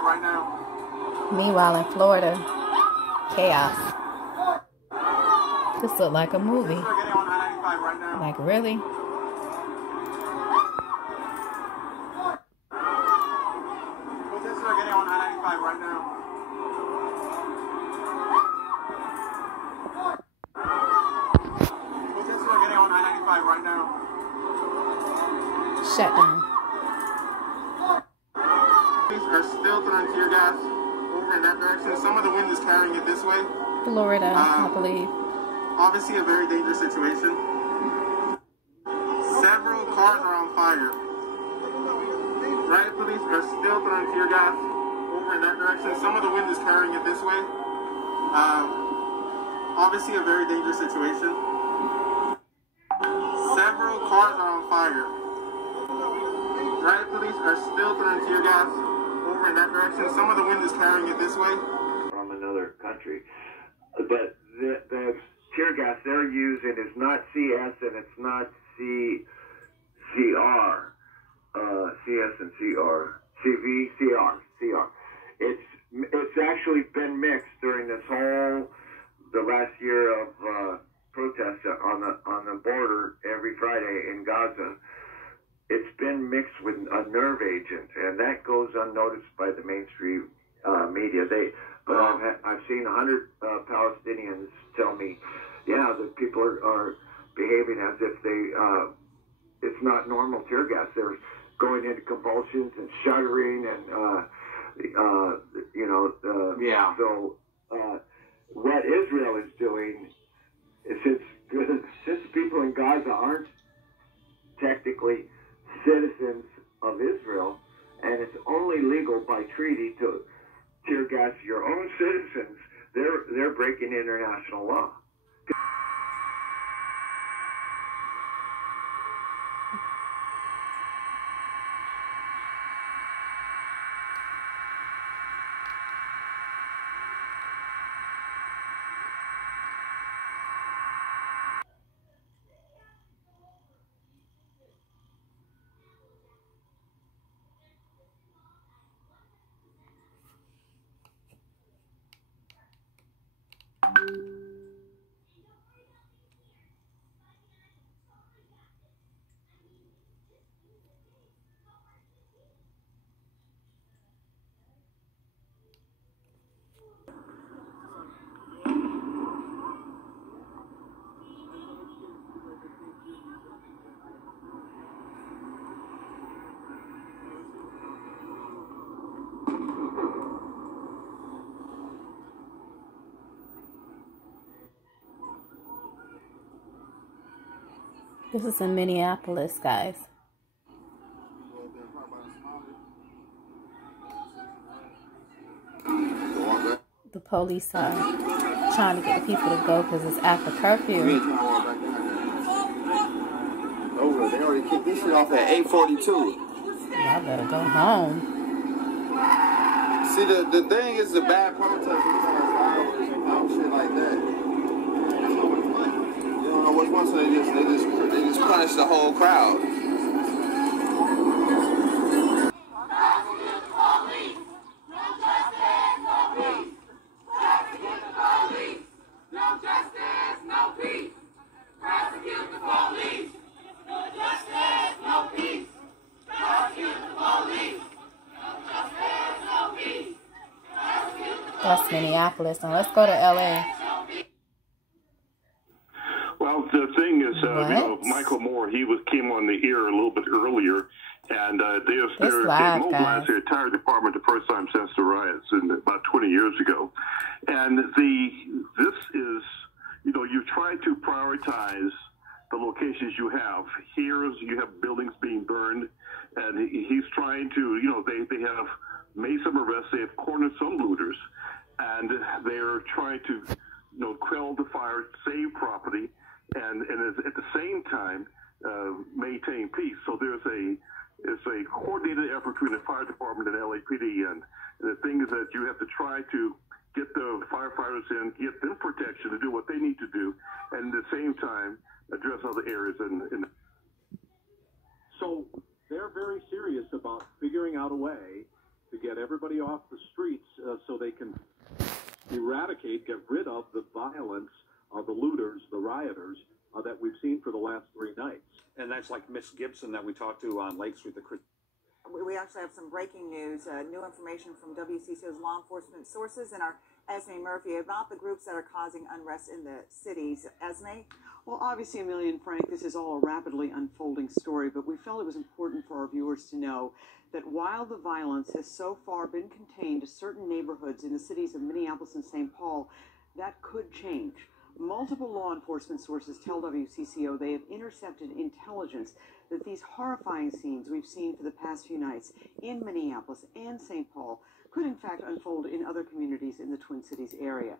right now. Meanwhile, in Florida, chaos. This look like a movie. Like, really? Right now. Right now. Shut down. Police are still throwing tear gas over in that direction. Some of the wind is carrying it this way. Florida, I believe. Obviously a very dangerous situation. Several cars are on fire. Riot police are still throwing tear gas over in that direction. Some of the wind is carrying it this way. Obviously a very dangerous situation. Several cars are on fire. Riot police are still throwing tear gas over in that direction. Some of the wind is carrying it this way. From another country. But the tear gas they're using is not CS and it's not CR. CS and CR. CV, CR. It's actually been mixed during the last year of protests on the border every Friday in Gaza. It's been mixed with a nerve agent, and that goes unnoticed by the mainstream media. I've seen 100 Palestinians tell me, yeah, the people are behaving as if it's not normal tear gas. They're going into convulsions and shuddering and yeah. So what Israel is doing is since people in Gaza aren't technically citizens of Israel, and it's only legal by treaty to tear gas your own citizens, they're breaking international law. This is in Minneapolis, guys. The police are trying to get the people to go because it's after curfew. Oh, they already kicked this shit off at 8:42. Y'all better go home. See, the thing is, the bad protesters and shit like that. You don't know which one, so they just punish the whole crowd. That's Minneapolis. Now let's go to LA. Well, the thing is, Michael Moore, he came on the air a little bit earlier, and they mobilized the entire department the first time since the riots about 20 years ago. And this is, you try to prioritize the locations you have. Here, you have buildings being burned, and he's trying to, they have made some arrests, they have cornered some looters, and they're trying to, quell the fire, save property, and at the same time maintain peace. So it's a coordinated effort between the fire department and LAPD, and the thing is that you have to try to get the firefighters in, get them protection to do what they need to do, and at the same time address other areas. So they're very serious about figuring out a way to get everybody off the streets so they can eradicate, get rid of the violence of the looters, the rioters that we've seen for the last 3 nights. And that's like Miss Gibson that we talked to on Lake Street. We actually have some breaking news, new information from WCCO's law enforcement sources and our Esme Murphy about the groups that are causing unrest in the cities. Esme? Well, obviously, Amelia and Frank, this is all a rapidly unfolding story, but we felt it was important for our viewers to know that while the violence has so far been contained to certain neighborhoods in the cities of Minneapolis and St. Paul, that could change. Multiple law enforcement sources tell WCCO they have intercepted intelligence that these horrifying scenes we've seen for the past few nights in Minneapolis and St. Paul could in fact unfold in other communities in the Twin Cities area.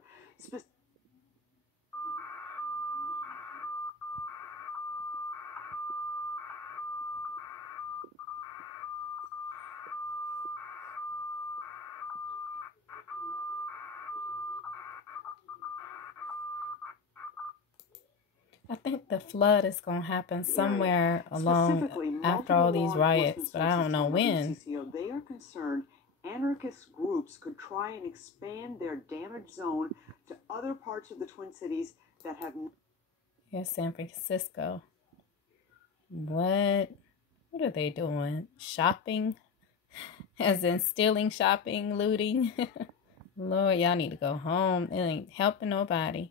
I think the flood is going to happen somewhere along after all these riots, but I don't know when. They are concerned anarchist groups could try and expand their damage zone to other parts of the Twin Cities that have... Here's San Francisco. What are they doing? Shopping? As in stealing, shopping, looting? Lord, y'all need to go home. It ain't helping nobody.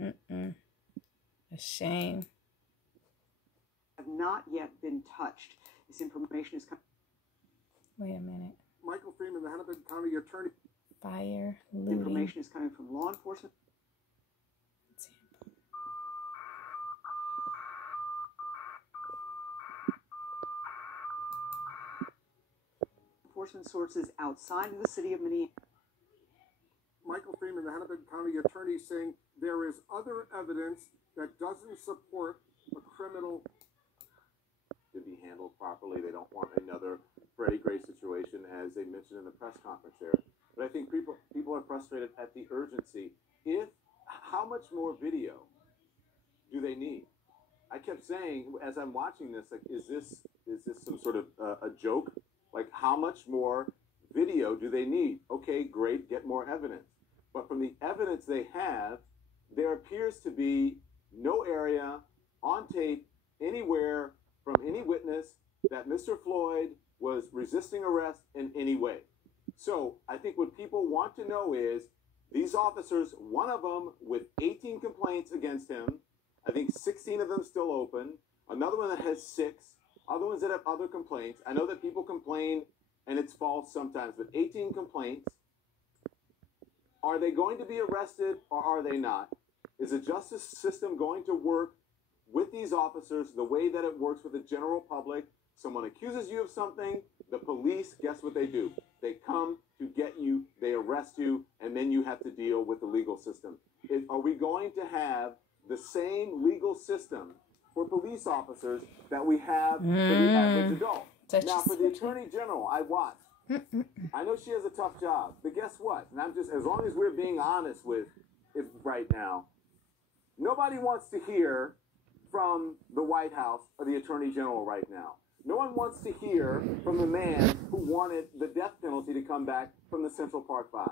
A shame. Have not yet been touched. This information is coming. Wait a minute. Michael Freeman, the Hennepin County Attorney. Fire, looting. Information is coming from law enforcement. Enforcement sources outside of the city of Minneapolis. Michael Freeman, the Hennepin County Attorney, saying there is other evidence that doesn't support a criminal to be handled properly. They don't want another Freddie Gray situation, as they mentioned in the press conference there. But I think people are frustrated at the urgency. How much more video do they need? I kept saying as I'm watching this, like, is this some sort of a joke? Like, how much more video do they need? Okay, great, get more evidence. But from the evidence they have, there appears to be no area on tape anywhere from any witness that Mr. Floyd was resisting arrest in any way. So I think what people want to know is these officers, one of them with 18 complaints against him, I think 16 of them still open, another one that has 6, other ones that have other complaints. I know that people complain and it's false sometimes, but 18 complaints. Are they going to be arrested or are they not? Is the justice system going to work with these officers the way that it works with the general public? Someone accuses you of something, the police, guess what they do? They come to get you, they arrest you, and then you have to deal with the legal system. Are we going to have the same legal system for police officers that we have for the average adult? Now, for the Attorney General, I watched. I know she has a tough job, but guess what? And as long as we're being honest with it right now, nobody wants to hear from the White House or the Attorney General right now. No one wants to hear from the man who wanted the death penalty to come back from the Central Park 5.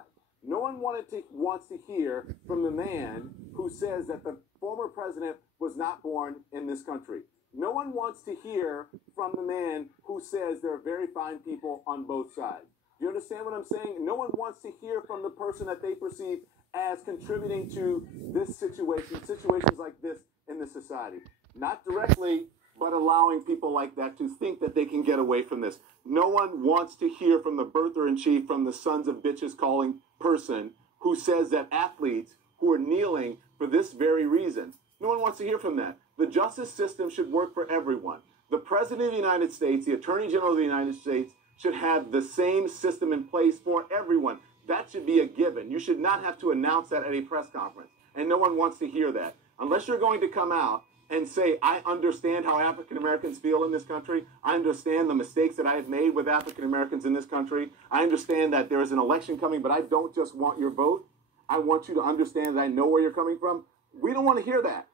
No one wants to hear from the man who says that the former president was not born in this country. No one wants to hear from the man who says there are very fine people on both sides. Do you understand what I'm saying? No one wants to hear from the person that they perceive as contributing to this situation, situations like this in the society. Not directly, but allowing people like that to think that they can get away from this. No one wants to hear from the birther-in-chief, from the sons of bitches calling person who says that athletes who are kneeling for this very reason. No one wants to hear from that. The justice system should work for everyone. The President of the United States, the Attorney General of the United States should have the same system in place for everyone. That should be a given. You should not have to announce that at a press conference. And no one wants to hear that. Unless you're going to come out and say, I understand how African Americans feel in this country. I understand the mistakes that I have made with African Americans in this country. I understand that there is an election coming, but I don't just want your vote. I want you to understand that I know where you're coming from. We don't want to hear that.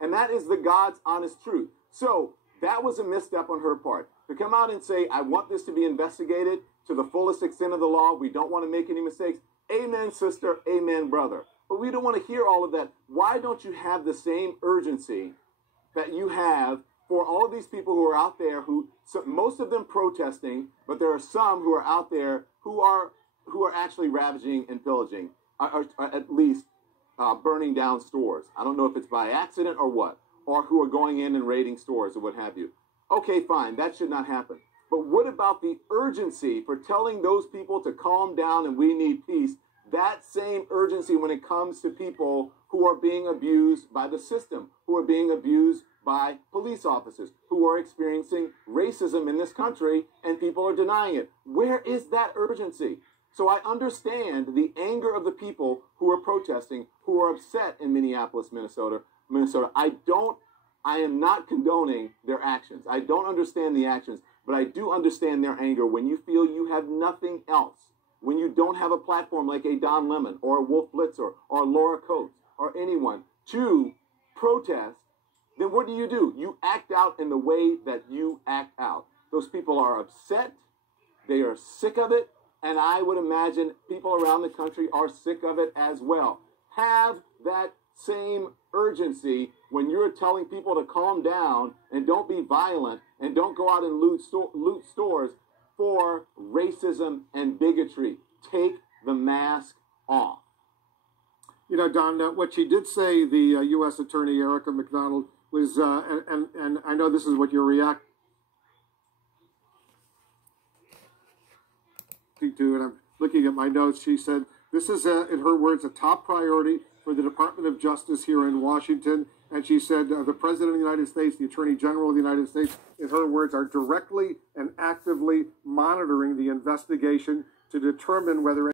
And that is the God's honest truth. So That was a misstep on her part. To come out and say, I want this to be investigated to the fullest extent of the law. We don't want to make any mistakes. Amen, sister. Amen, brother. But we don't want to hear all of that. Why don't you have the same urgency that you have for all of these people who are out there, most of them protesting, but there are some who are out there who are actually ravaging and pillaging, or at least burning down stores. I don't know if it's by accident or what, or who are going in and raiding stores or what have you. Okay, fine, that should not happen. But what about the urgency for telling those people to calm down and we need peace? That same urgency when it comes to people who are being abused by the system, who are being abused by police officers, who are experiencing racism in this country, and people are denying it. Where is that urgency? So I understand the anger of the people who are protesting, who are upset in Minneapolis, Minnesota. I am not condoning their actions. I don't understand the actions, but I do understand their anger when you feel you have nothing else. When you don't have a platform like a Don Lemon or a Wolf Blitzer or Laura Coates or anyone to protest, then what do? You act out in the way that you act out. Those people are upset. They are sick of it. And I would imagine people around the country are sick of it as well. Have that same urgency when you're telling people to calm down and don't be violent and don't go out and loot stores for racism and bigotry. Take the mask off. You know, Don, what she did say, the U.S. Attorney Erica McDonald, was, and I know this is what you're reacting to, and I'm looking at my notes. She said, this is, in her words, a top priority for the Department of Justice here in Washington. And she said the President of the United States, the Attorney General of the United States, in her words, are directly and actively monitoring the investigation to determine whether